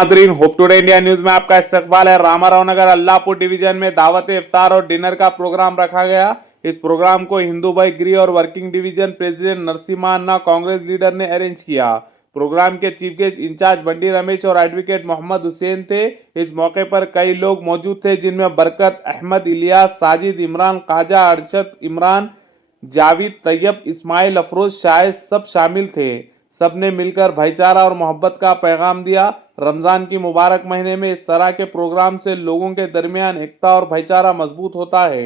Nadreen, hope today India news में आपका इस्तकबाल है। रामाराव नगर अल्लाहपुर डिवीजन में दावत इफ्तार और डिनर का प्रोग्राम रखा गया। इस प्रोग्राम को हिंदू भाई गृह और वर्किंग डिवीजन प्रेसिडेंट नरसिम्हा अन्ना कांग्रेस लीडर ने अरेंज किया। प्रोग्राम के चीफ गेस्ट इंचार्ज बंडी रमेश और एडवोकेट मोहम्मद हुसैन थे। इस मौके पर कई लोग मौजूद थे, जिनमें बरकत, अहमद, इलियास, साजिद, इमरान, काजा, अरशद, इमरान, जाविद, तैयब, इस्माइल, अफरोज, शायद सब शामिल थे। सबने मिलकर भाईचारा और मोहब्बत का पैगाम दिया। रमजान की मुबारक महीने में इस तरह के प्रोग्राम से लोगों के दरमियान एकता और भाईचारा मजबूत होता है।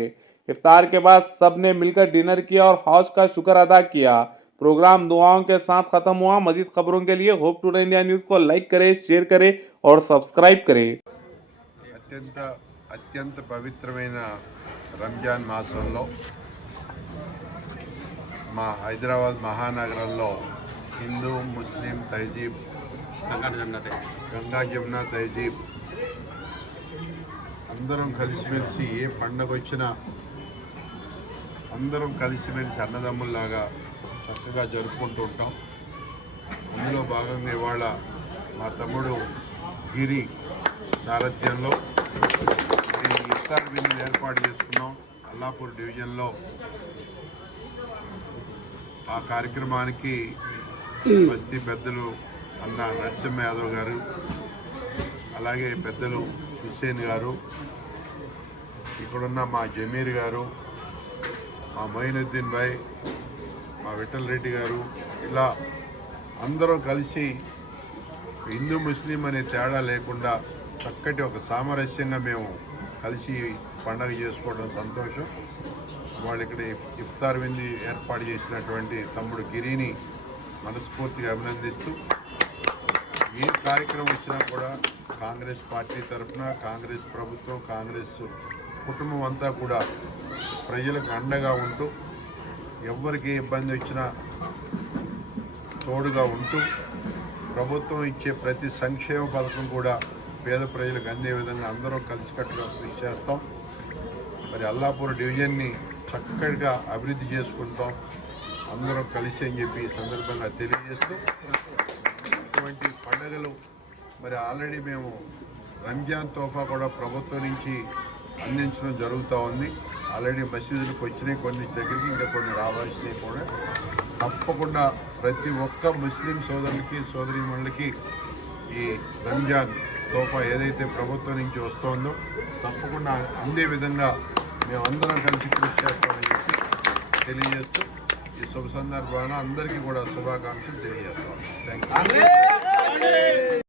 इफ्तार के बाद सबने मिलकर डिनर किया और हौज का शुक्र अदा किया। प्रोग्राम दुआओं के साथ खत्म हुआ। मजीद खबरों के लिए होप टुडे इंडिया न्यूज को लाइक करें, शेयर करें और सब्सक्राइब करें। అత్యంత అత్యంత పవిత్రమైన రంజాన్ మాసంలో మా హైదరాబాద్ మహానగరంలో హిందూ ముస్లిం తహజీబ్ గంగా జమున తహజీబ్ అందరం కలిసిమెలిసి ఏ పండగ వచ్చినా అందరం కలిసిమెలిసి అన్నదమ్ముల్లాగా చక్కగా జరుపుకుంటూ ఉంటాం. అందులో భాగంగా ఇవాళ మా తమ్ముడు గిరి సారథ్యంలో ఈ ఇఫ్తార్ విందు ఏర్పాటు చేసుకున్నాం అల్లాపూర్ డివిజన్లో. ఆ కార్యక్రమానికి బస్తీ పెద్దలు అన్న నరసింహ యాదవ్ గారు, అలాగే పెద్దలు హుస్సేన్ గారు, ఇక్కడున్న మా జమీర్ గారు, మా మొయినుద్దీన్ భాయ్, మా విఠల్ రెడ్డి గారు, ఇలా అందరం కలిసి హిందూ ముస్లిం అనే తేడా లేకుండా చక్కటి ఒక సామరస్యంగా మేము కలిసి పండగ చేసుకోవడం సంతోషం. వాళ్ళు ఇక్కడ ఇఫ్తార్ విందు ఏర్పాటు చేసినటువంటి తమ్ముడు గిరిని మనస్ఫూర్తిగా అభినందిస్తూ, ఏ కార్యక్రమం వచ్చినా కూడా కాంగ్రెస్ పార్టీ తరఫున కాంగ్రెస్ ప్రభుత్వం, కాంగ్రెస్ కుటుంబం అంతా కూడా ప్రజలకు అండగా ఉంటూ, ఎవరికి ఇబ్బంది వచ్చినా తోడుగా ఉంటూ, ప్రభుత్వం ఇచ్చే ప్రతి సంక్షేమ పథకం కూడా పేద ప్రజలకు అందే విధంగా అందరం కలిసికట్టుగా కృషి చేస్తాం. మరి అల్లాపూర్ డివిజన్ని చక్కగా అభివృద్ధి చేసుకుంటాం అందరం కలిసి అని చెప్పి ఈ సందర్భంగా తెలియజేస్తూ, ఇటువంటి పండుగలు మరి ఆల్రెడీ మేము రంజాన్ తోఫా కూడా ప్రభుత్వం నుంచి అందించడం జరుగుతూ ఉంది. ఆల్రెడీ మసీదులకు వచ్చినాయి, కొన్ని దగ్గరికి ఇంకా కొన్ని రావాల్సినవి కూడా. తప్పకుండా ప్రతి ఒక్క ముస్లిం సోదరులకి సోదరీమణులకి ఈ రంజాన్ తోఫా ఏదైతే ప్రభుత్వం నుంచి వస్తుందో తప్పకుండా అందే విధంగా మేమందరం కలిసి కృషి చేస్తామని చెప్పి తెలియజేస్తూ, ఈ శుభ సందర్భాన అందరికీ కూడా శుభాకాంక్షలు తెలియజేస్తాం. Thank you.